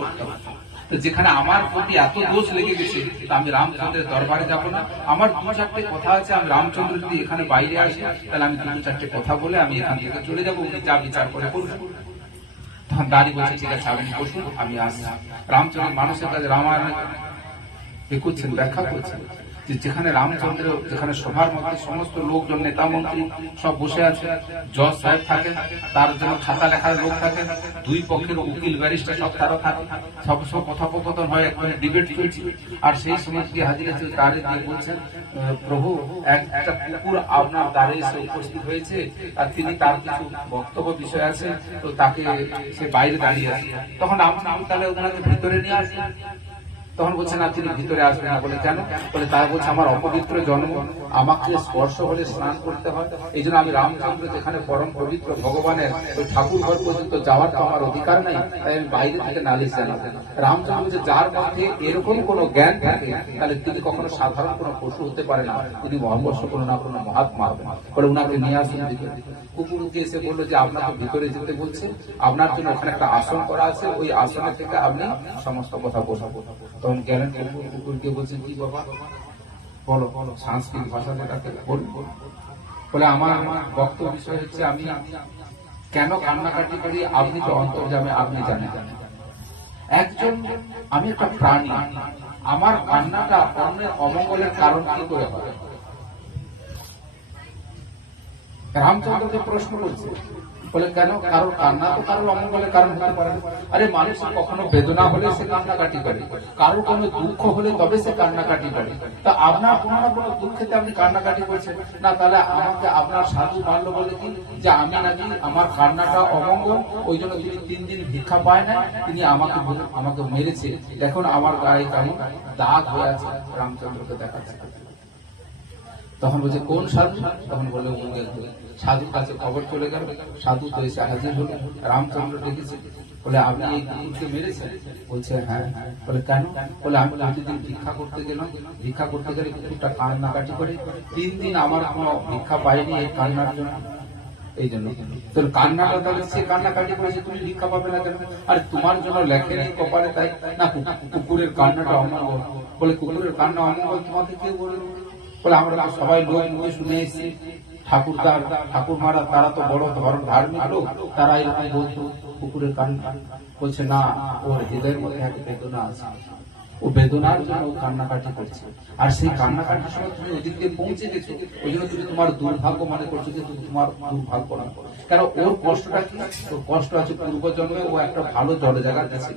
করতে হবে। তো যেখানে আমার প্রতি এত দোষ লেগে গেছে, তা আমি রামচন্দ্রের দরবারে যাব না? আমার দু চারটে কথা আছে, আমি রামচন্দ্র যদি এখানে বাইরে আসে, তাহলে আমি দু চারটে কথা বলে আমি এখান থেকে চলে যাবো, উনি যা বিচার করে করবেন। তখন দাঁড়িয়ে বলছে, ঠিক আছে আপনি বসুন, আমি আসছি। রামচন্দ্র মানুষের কাছে রামায়ণ এ করছেন, ব্যাখ্যা করছেন যে যেখানে রামচন্দ্র, যেখানে সভার মধ্যে সমস্ত লোকজন, নেতা মন্ত্রী সব বসে আছে, জজ সাহেব থাকেন, তার জন্য খাতা লেখার লোক থাকেন, দুই পক্ষের উকিল ব্যারিস্টার সব তারা থাকে, সব কথোপকথন হয়, একদম ডিবেট চলছে। আর সেই সময় গিয়ে হাজির আছে, তারে দিয়ে বলছেন, প্রভু একটা কুকুর আপনার দ্বারে এসে উপস্থিত হয়েছে, আর তিনি তার কিছু বক্তব্য বিষয় আছে, তো তাকে সে বাইরে দাঁড়িয়ে আছে। তখন রামচন্দ্র তাহলে ওনাকে ভিতরে নিয়ে আসেন। তখন বলছে না, তিনি ভিতরে আসবেন না। বলে কেন? বলে তারা বলছে আমার অপবিত্র জন্ম, আমাকে স্পর্শ হলে স্নান করতে হয়, এই জন্য আমি রামচন্দ্র যেখানে পরম পবিত্র ভগবানের ওই ঠাকুর ঘর পর্যন্ত যাওয়ার তো আমার অধিকার নাই, তাই আমি বাইরে থেকে নালিশ জানাবো। রামচন্দ্র বলছে যার মধ্যে এরকম কোনো জ্ঞান থাকে, তাহলে তিনি কখনো সাধারণ কোনো পশু হতে পারে না, তিনি অবশ্য কোনো না কোনো মহাত্মা হবেন। বলে উনাকে নিয়ে আসুন ভিতরে। কুকুরকে এসে বললো যে আপনাকে ভিতরে যেতে বলছে, আপনার জন্য ওখানে একটা আসন করা আছে, ওই আসনে থেকে আপনি সমস্ত কথা বলবো। তখন গেলেন কুকুরকে বলছেন, কি বাবা বলো, সংস্কৃত ভাষা যেটাকে বলে আমার বক্তব্য বিষয় হচ্ছে আমি কেন কান্নাকাটি করি, আপনি তো অন্তর্যামে, আপনি জানেন। একজন, আমি একটা প্রাণী, আমার কান্নাটা অন্যের অমঙ্গলের কারণ কি করে হয়? রামচন্দ্রকে প্রশ্ন করছে, বলে কেন? কারোর কান্না তো কারোর অমঙ্গলের কারণ হতে পারে না। আরে মানুষ কখনো বেদনা হলে সে কান্নাকাটি করে, কারোর কোনো দুঃখ হলে তবে সে কান্নাকাটি করে। তা আপনার কোনো না কোনো দুঃখেতে আপনি কান্নাকাটি করছেন না, তাহলে আমাকে আপনার সাধু মানলো বলে কি যে আমি নাকি আমার কান্নাটা অমঙ্গল, ওই জন্য তিনি 3 দিন ভিক্ষা পায় না, তিনি আমাকে মেরেছে, দেখুন আমার গায়ে কেমন দাগ হয়ে আছে। রামচন্দ্রকে দেখাচ্ছে। তখন বলছে কোন সাধু? তখন বললো সাধুর কাছে খবর চলে গেল, সাধু তো এসে হাজির হলো, রামচন্দ্র ডেকেছে। বলে আপনি এই কুকুরকে মেরেছেন? বলছে হ্যাঁ। বলে কেন? বলে আমি প্রতিদিন ভিক্ষা করতে গেলাম, ভিক্ষা করতে গেলে কুকুরটা কান্নাকাটি করে, 3 দিন আমার কোনো ভিক্ষা পাইনি এই কান্নার জন্য, এই জন্য। তোর কান্নাটা, তাহলে সে কান্নাকাটি করেছে, তুমি ভিক্ষা পাবে না কেন? আর তোমার জন্য লেখেনি কপালে, তাই না কুকুরের কান্নাটা অমঙ্গল। বলে কুকুরের কান্না অমঙ্গল তোমাকে কে বললো? বলে আমরা সবাই লোক মুখে শুনে এসেছি, ঠাকুরদার ঠাকুরমারা তারা তো বড় ধার্মিক লোক, তারা এরকম বলতো কুকুরের কান্না। বলছে না, ওর হৃদয়ের মধ্যে এক বেদনা আছে, ও বেদনার জন্য ও কান্নাকাটি করছে। আর সেই কান্নাকাটির সময় তুমি ওদিক দিয়ে পৌঁছে গেছো, ওই জন্য তুমি তোমার দুর্ভাগ্য মনে করছো, যে তুমি তোমার দুর্ভাগ্য না। কারণ ওর কষ্টটা কি? ওর কষ্ট আছে পূর্ব জন্মে ও একটা ভালো জল জায়গা গেছিল,